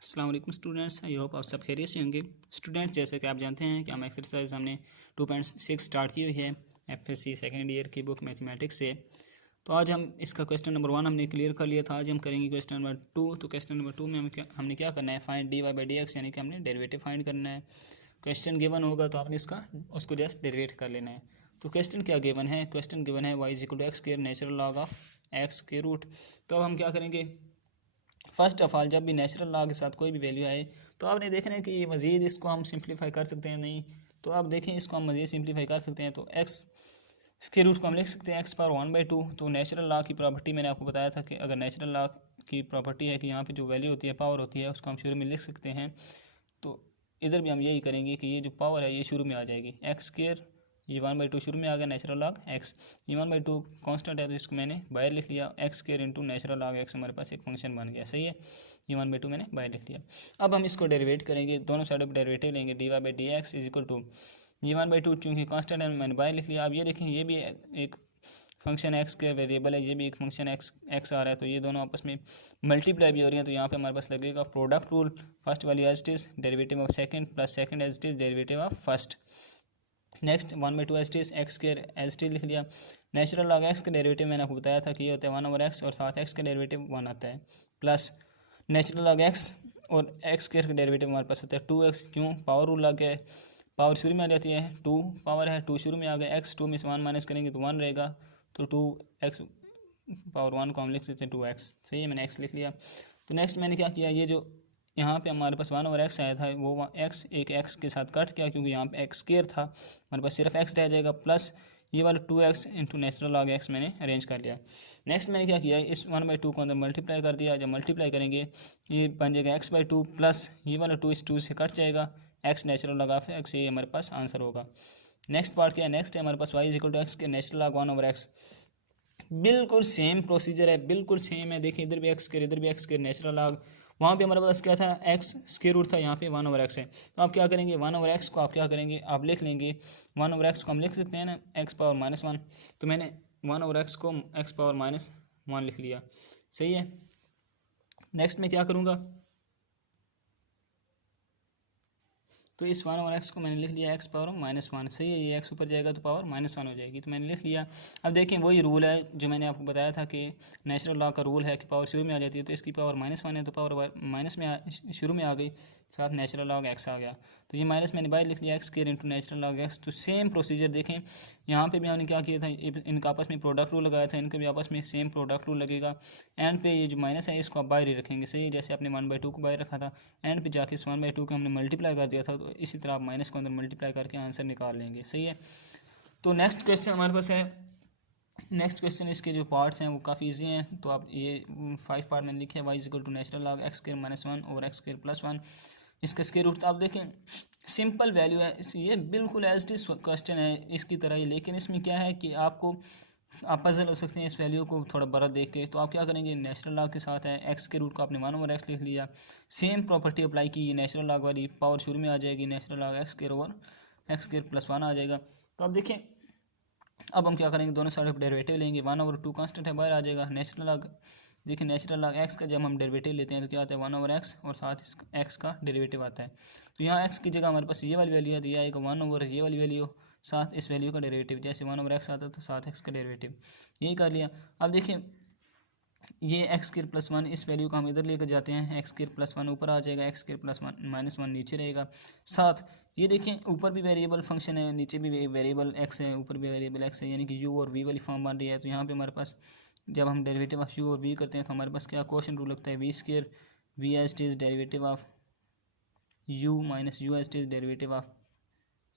अस्सलाम वालेकुम students, I hope आप सब खैरियत से होंगे। स्टूडेंट्स, जैसे कि आप जानते हैं कि हम एक्सरसाइज हमने 2.6 स्टार्ट की हुई है एफएससी सेकेंड ईयर की बुक मैथमेटिक्स से। तो आज हम इसका क्वेश्चन नंबर 1 हमने क्लियर कर लिया था। आज हम करेंगे क्वेश्चन नंबर 2। तो क्वेश्चन नंबर 2 में हमने क्या करना है, find d y by d x, यानी कि हमने डेरिवेटिव फाइंड करना है। क्वेश्चन गिवन होगा तो आपने उसको जस्ट डेरिवेट कर लेना है। तो क्वेश्चन क्या गिवन है, क्वेश्चन गिवन है y is equal to x square natural log of x के रूट। तो अब हम क्या करेंगे, फर्स्ट ऑफ ऑल जब भी नेचुरल लॉ के साथ कोई भी वैल्यू आए तो आपने देखना है कि ये मज़ीद इसको हम सिंप्लीफाई कर सकते हैं नहीं। तो आप देखें इसको हम मज़ीद सिंप्लीफाई कर सकते हैं। तो एक्स इसके रूट को हम लिख सकते हैं एक्स पावर 1/2। तो नेचुरल लॉ की प्रॉपर्टी मैंने आपको बताया था कि अगर नेचुरल लॉ की प्रॉपर्टी है कि यहाँ पे जो वैल्यू होती है पावर होती है उसको हम शुरू में लिख सकते हैं। तो इधर भी हम यही करेंगे कि ये जो पावर है ये शुरू में आ जाएगी एक्स स्क्वायर, ये 1/2 शुरू में आ गया नेचुरल लॉग एक्स। ये 1/2 कांस्टेंट है तो इसको मैंने बाहर लिख लिया, x square into natural log x हमारे पास एक फंक्शन बन गया। सही है, ये 1/2 मैंने बाहर लिख लिया। अब हम इसको डेरिवेट करेंगे, दोनों साइडों पर डेरिवेटिव लेंगे। D y by d x is equal to ये 1/2 चूँकि कांस्टेंट है मैंने बाहर लिख लिया। अब ये देखें ये भी एक फंक्शन एक्स के वेरिएबल है, ये भी एक फंक्शन एक्स आ रहा है, तो ये दोनों आपस में मल्टीप्लाई भी हो रही हैं। तो यहाँ पे हमारे पास लगेगा प्रोडक्ट रूल, फर्स्ट वाली as it is derivative of second plus second as it is derivative of first. Next 1/2 as it is x square as it is लिख लिया। नेचुरल लॉग एक्स का डेरिवेटिव मैंने आपको बताया था कि ये होता है 1/x और साथ एक्स का डेरिवेटिव 1 आता है, प्लस नेचुरल लॉग एक्स और एक्स स्क्वायर का डेरिवेटिव हमारे पास होता है 2x। क्यों, पावर रूल लग गया है, पावर शुरू में आ जाती है, 2 पावर है, 2 शुरू में आ गया, एक्स 2 में से 1 माइनस करेंगे तो 1 रहेगा, तो 2x पावर 1 को हम लिख सकते हैं 2x। सही है, मैंने x लिख लिया। तो नेक्स्ट मैंने क्या किया, ये जो यहाँ पे हमारे पास 1/x आया था वो x एक x के साथ कट किया क्योंकि यहाँ पे एक्स स्क्वायर था, हमारे पास सिर्फ x रह जाएगा, प्लस ये वाला 2x into natural log x मैंने अरेंज कर लिया। नेक्स्ट मैंने क्या किया, इस 1/2 को अंदर मल्टीप्लाई कर दिया। जब मल्टीप्लाई करेंगे ये बन जाएगा x/2 प्लस ये वाला 2 इस 2 से कट जाएगा, x natural log of x, ये हमारे पास आंसर होगा। नेक्स्ट पार्ट क्या है, नेक्स्ट है हमारे पास y is equal to x के नेचुरल लॉग 1/x। बिल्कुल सेम प्रोसीजर है, बिल्कुल सेम है। देखिए इधर भी एक्स स्क्वायर, इधर भी एक्स स्क्वायर, नेचुरल लॉग वहाँ पे हमारे पास क्या था, एक्स स्क्वायर रूट था, यहाँ पे 1/x है। तो आप क्या करेंगे, 1/x को आप क्या करेंगे, आप लिख लेंगे 1/x को हम लिख सकते हैं ना एक्स पावर -1। तो मैंने 1/x को एक्स पावर -1 लिख लिया। सही है, नेक्स्ट मैं क्या करूँगा, तो इस 1/x को मैंने लिख लिया एक्स पावर -1। सही है, ये एक्स ऊपर जाएगा तो पावर -1 हो जाएगी, तो मैंने लिख लिया। अब देखें वही रूल है जो मैंने आपको बताया था कि नेचुरल लॉ का रूल है कि पावर शुरू में आ जाती है, तो इसकी पावर -1 है तो पावर माइनस में शुरू में आ गई, साथ नेचुरल लॉग एक्स आ गया। तो ये माइनस मैंने बाहर लिख लिया x square into natural log x. तो सेम प्रोसीजर देखें यहाँ पे भी हमने क्या किया था, इनका आपस में प्रोडक्ट रूल लगाया था, इनके भी आपस में सेम प्रोडक्ट रूल लगेगा। एंड पे ये जो माइनस है इसको आप बाहर ही रखेंगे। सही है, जैसे आपने 1/2 को बाहर रखा था, एंड पे जाके इस 1/2 को हमने मल्टीप्लाई कर दिया था, तो इसी तरह आप माइनस को अंदर मल्टीप्लाई करके आंसर निकाल लेंगे। सही है, तो नेक्स्ट क्वेश्चन हमारे पास है। नेक्स्ट क्वेश्चन इसके जो पार्ट्स हैं वो काफ़ी इजी हैं, तो आप ये 5 पार्ट मैंने लिखे हैं। Y is equal to natural log x square -1 और एक्स स्क्वायर +1, इसका स्क्वायर रूट। तो आप देखें सिंपल वैल्यू है, ये बिल्कुल एज इट इज क्वेश्चन है इसकी तरह ही, लेकिन इसमें क्या है कि आपको आप पजल हो सकते हैं इस वैल्यू को थोड़ा बड़ा देख के। तो आप क्या करेंगे, नेचुरल लॉग के साथ है एक्स के रूट को आपने 1/x लिख लिया, सेम प्रॉपर्टी अप्लाई की, नेचुरल लॉग वाली पावर शुरू में आ जाएगी, natural log x square over x square +1 आ जाएगा। तो आप देखें अब हम क्या करेंगे, दोनों साइड पर डेरिवेटिव लेंगे, 1/2 कांस्टेंट है बाहर आ जाएगा, नेचुरल लॉग देखिए नेचुरल लॉग एक्स का जब हम डेरिवेटिव लेते हैं तो क्या आता है 1/x और साथ इस एक्स का डेरिवेटिव आता है। तो यहाँ एक्स की जगह हमारे पास ये वाली वैल्यू है, तो यह आएगा 1 ये वाली वैल्यू साथ इस वैल्यू का डेरिवेटिव, जैसे 1/x आता है तो साथ एक्स का डेरिवेटिव, यही कर लिया। अब देखिए ये एक्स स्क्वायर +1 इस वैल्यू को हम इधर लेकर जाते हैं, एक्स स्क्वायर +1 ऊपर आ जाएगा, एक्स स्क्वायर +1 -1 नीचे रहेगा। साथ ये देखें ऊपर भी वेरिएबल फंक्शन है, नीचे भी वेरिएबल एक्स है, ऊपर भी वेरिएबल एक्स है, यानी कि यू और वी वाली फॉर्म बन रही है। तो यहाँ पे हमारे पास जब हम डेरिवेटिव ऑफ यू और वी करते हैं तो हमारे पास क्या क्वेश्चन रूल लगता है, v square v as it is derivative of u minus u as it is derivative of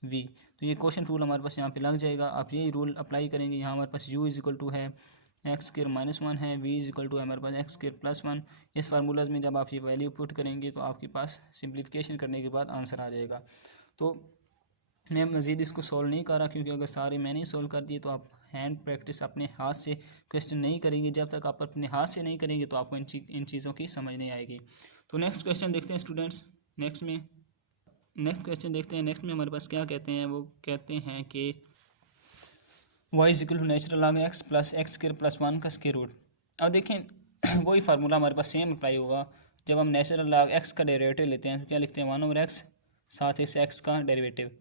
v. तो ये क्वेश्चन रूल हमारे पास यहाँ पे लग जाएगा। आप यही रूल अप्लाई करेंगे, यहाँ हमारे पास u इज इक्वल टू है एक्स स्क्वायर -1 है, v इज इक्वल टू हमारे पास एक्स स्क्वायर +1। इस फार्मूलाज में जब आप ये वैल्यू पुट करेंगे तो आपके पास सिंप्लीफिकेशन करने के बाद आंसर आ जाएगा। तो मैं मज़ीद इसको सॉल्व नहीं कर रहा क्योंकि अगर सारे मैंने ही सॉल्व कर दिए तो आप हैंड प्रैक्टिस अपने हाथ से क्वेश्चन नहीं करेंगे। जब तक आप अपने हाथ से नहीं करेंगे तो आपको इन चीज़ों की समझ नहीं आएगी। तो नेक्स्ट क्वेश्चन देखते हैं स्टूडेंट्स। नेक्स्ट क्वेश्चन देखते हैं। नेक्स्ट में हमारे पास क्या कहते हैं, वो कहते हैं कि y is equal to natural log x plus x square +1 का स्क्वायर रूट। अब देखें वही फार्मूला हमारे पास सेम अप्लाई होगा। जब हम नेचुरल लॉग एक्स का डेरिवेटिव लेते हैं तो क्या लिखते हैं 1/x साथ इस एक्स का डेरिवेटिव,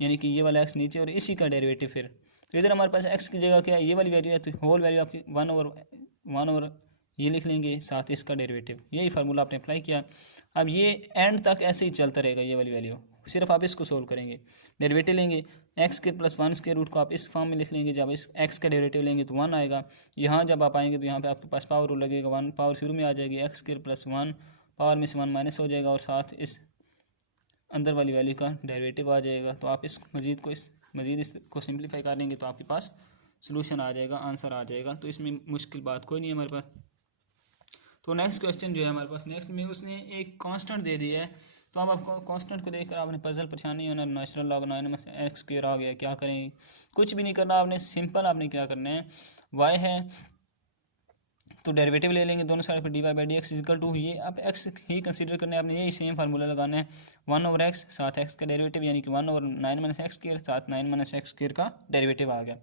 यानी कि ये वाला एक्स नीचे और इसी का डेरिवेटिव। फिर तो इधर हमारे पास एक्स की जगह क्या है, ये वाली वैल्यू है, तो होल वैल्यू आपकी 1/1 ये लिख लेंगे साथ इसका डेरिवेटिव। यही फार्मूला आपने अप्लाई किया। अब ये एंड तक ऐसे ही चलता रहेगा, ये वाली वैल्यू सिर्फ आप इसको सोल्व करेंगे, डेरिवेटिव लेंगे एक्स के प्लस 1 के रूट को आप इस फॉर्म में लिख लेंगे। जब इस एक्स का डेरिवेटिव लेंगे तो 1 आएगा। यहाँ जब आप आएंगे तो यहाँ पे आपके पास पावर रूल लगेगा, 1 पावर शुरू में आ जाएगी, एक्स के प्लस 1 पावर में से 1 माइनस हो जाएगा और साथ इस अंदर वाली वैल्यू का डेरिवेटिव आ जाएगा। तो आप इस इसको सिंप्लीफाई कर लेंगे तो आपके पास सोल्यूशन आ जाएगा, आंसर आ जाएगा। तो इसमें मुश्किल बात कोई नहीं है हमारे पास। तो नेक्स्ट क्वेश्चन जो है हमारे पास, नेक्स्ट में उसने एक कांस्टेंट दे दिया है, तो अब आपको कांस्टेंट को देखकर आपने पजल परेशान नहीं होना। नेचुरल लॉग 9x² आ गया, क्या करें, कुछ भी नहीं करना आपने, सिंपल आपने क्या करना है, y है तो डेरिवेटिव ले लेंगे दोनों साइड पर, dy/dx इक्वल टू ये अब x ही कंसीडर करना है आपने, यही सेम फार्मूला लगाना है 1/x साथ x का डेरिवेटिव, यानी कि 1/9 - x² साथ 9 - x² का डेरिवेटिव आ गया।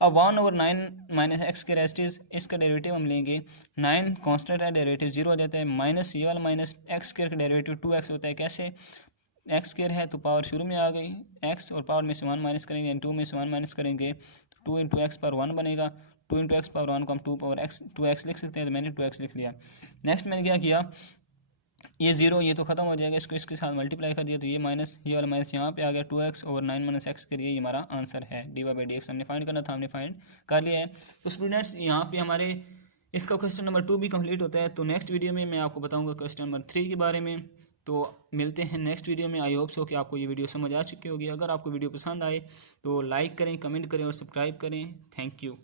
अब 1/9 - x² रेस्टिस इसका डेरिवेटिव हम लेंगे, 9 कांस्टेंट है, डेरिवेटिव 0 हो जाता है, माइनस ये वाला माइनस x² का डेरिवेटिव 2x होता है। कैसे, x² है तो पावर शुरू में आ गई x और पावर में से 1 माइनस करेंगे, 2 में से 1 माइनस करेंगे तो 2 × x पर 1 बनेगा, 2 × x पर 1 को हम 2x लिख सकते हैं, तो मैंने 2x लिख लिया। नेक्स्ट मैंने क्या किया, ये 0 ये तो ख़त्म हो जाएगा, इसको इसके साथ मल्टीप्लाई कर दिया तो ये माइनस ये वाला माइनस यहाँ पे आ गया, 2x ओवर 9 - x करिए, ये हमारा आंसर है। dy/dx हमने फाइंड करना था, हमने फाइंड कर लिया है। तो स्टूडेंट्स यहाँ पे हमारे इसका क्वेश्चन नंबर 2 भी कंप्लीट होता है। तो नेक्स्ट वीडियो में मैं आपको बताऊँगा क्वेश्चन नंबर 3 के बारे में। तो मिलते हैं नेक्स्ट वीडियो में। आई होप सो कि आपको ये वीडियो समझ आ चुकी होगी। अगर आपको वीडियो पसंद आए तो लाइक करें, कमेंट करें और सब्सक्राइब करें। Thank you.